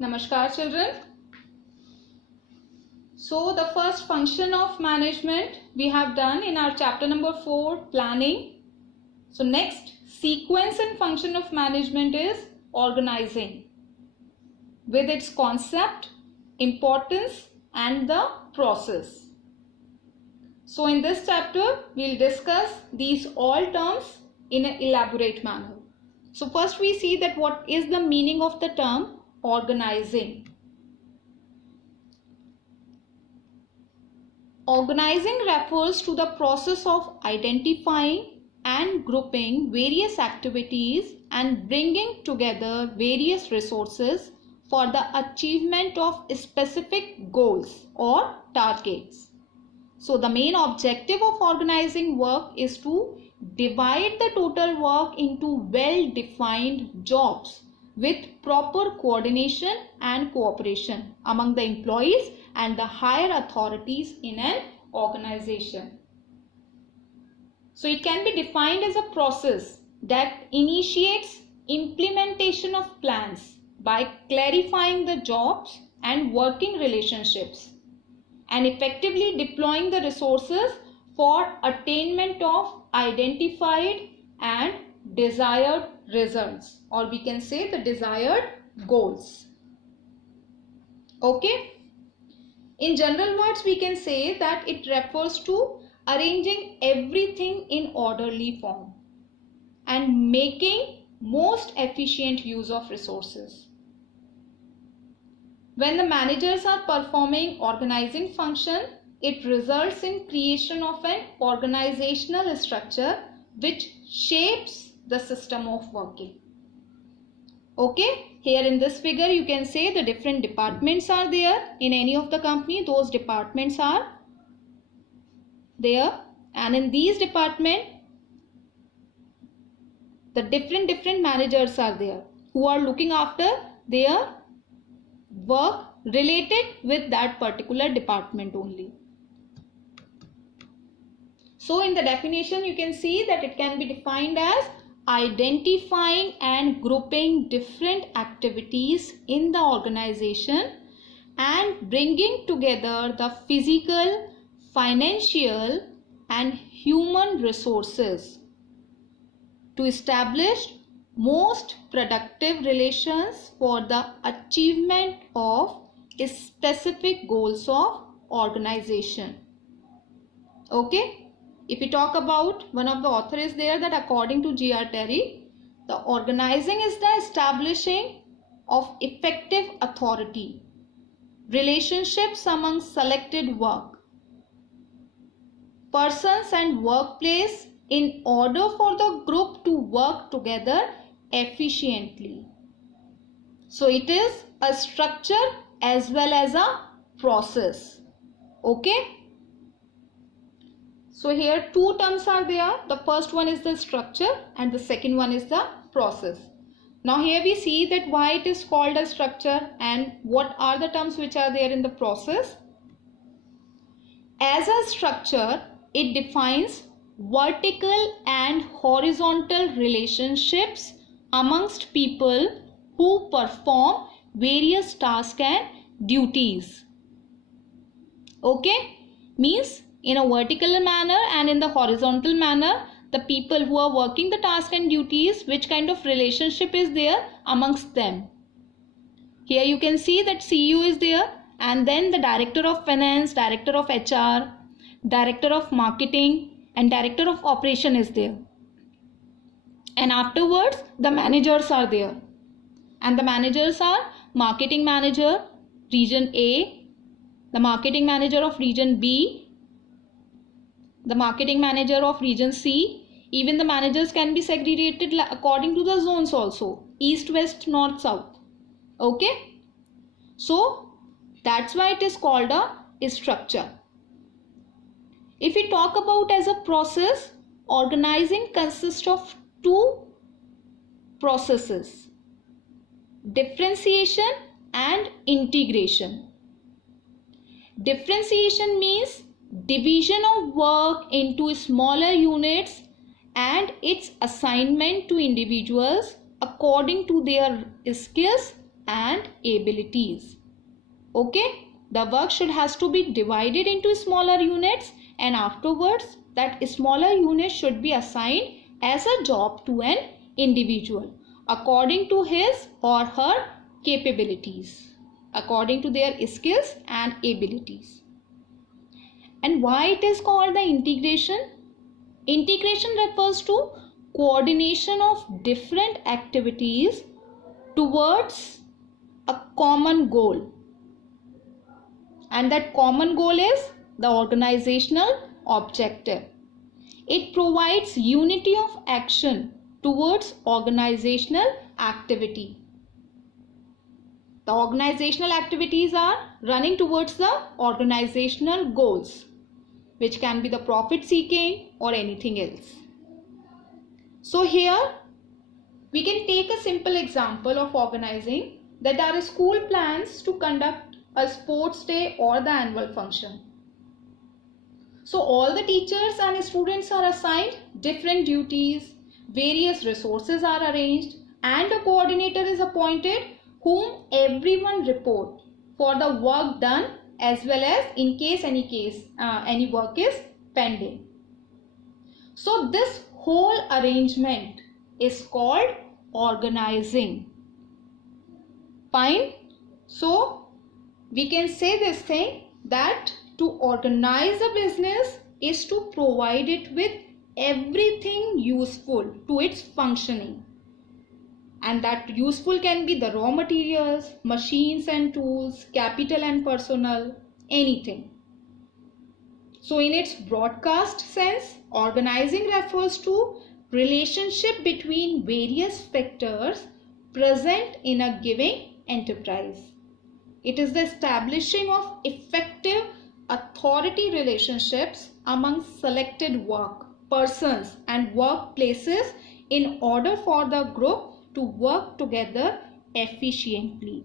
Namaskar children. So the first function of management we have done in our chapter number 4, planning. So next sequence and function of management is organizing with its concept, importance and the process. So in this chapter we'll discuss these all terms in an elaborate manner. So first we see that what is the meaning of the term organizing. Organizing refers to the process of identifying and grouping various activities and bringing together various resources for the achievement of specific goals or targets. So the main objective of organizing work is to divide the total work into well-defined jobs with proper coordination and cooperation among the employees and the higher authorities in an organization. So it can be defined as a process that initiates implementation of plans by clarifying the jobs and working relationships and effectively deploying the resources for attainment of identified and desired results, or we can say the desired goals. Okay. In general words, we can say that it refers to arranging everything in orderly form and making most efficient use of resources. When the managers are performing organizing function, it results in creation of an organizational structure which shapes the system of working. Okay, here in this figure you can say the different departments are there in any of the company. Those departments are there, and in these departments the different managers are there who are looking after their work related with that particular department only. So in the definition you can see that it can be defined as identifying and grouping different activities in the organization and bringing together the physical, financial and human resources to establish most productive relations for the achievement of specific goals of organization. Okay. If we talk about, one of the author is there that according to G.R. Terry, the organizing is the establishing of effective authority, relationships among selected work, persons and workplace in order for the group to work together efficiently. So it is a structure as well as a process. Okay. So here two terms are there. The first one is the structure and the second one is the process. Now here we see that why it is called a structure and what are the terms which are there in the process. As a structure, it defines vertical and horizontal relationships amongst people who perform various tasks and duties. Okay, means in a vertical manner and in the horizontal manner, the people who are working the task and duties, which kind of relationship is there amongst them. Here you can see that CEO is there, and then the director of finance, director of HR, director of marketing and director of operation is there. And afterwards the managers are there, and the managers are marketing manager region A, the marketing manager of region B, the marketing manager of region C. Even the managers can be segregated according to the zones also, east, west, north, south. Okay. So that's why it is called a structure. If we talk about as a process, organizing consists of two processes: differentiation and integration. Differentiation means division of work into smaller units and its assignment to individuals according to their skills and abilities. Okay, the work has to be divided into smaller units, and afterwards that smaller unit should be assigned as a job to an individual according to his or her capabilities, according to their skills and abilities. And why it is called the integration? Integration refers to coordination of different activities towards a common goal, and that common goal is the organizational objective. It provides unity of action towards organizational activity. The organizational activities are running towards the organizational goals, which can be the profit seeking or anything else. So here we can take a simple example of organizing, that our school plans to conduct a sports day or the annual function. So all the teachers and students are assigned different duties, various resources are arranged, and a coordinator is appointed whom everyone report for the work done, as well as in case any work is pending. So this whole arrangement is called organizing. Fine. So we can say this thing, that to organize a business is to provide it with everything useful to its functioning, and that useful can be the raw materials, machines and tools, capital and personnel, anything. So in its broadcast sense, organizing refers to relationship between various factors present in a given enterprise. It is the establishing of effective authority relationships among selected work, persons and workplaces in order for the group to work together efficiently.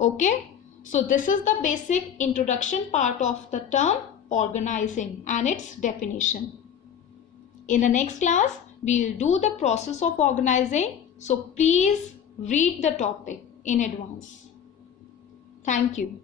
Okay, so this is the basic introduction part of the term organizing and its definition. In the next class, we will do the process of organizing. So please read the topic in advance. Thank you.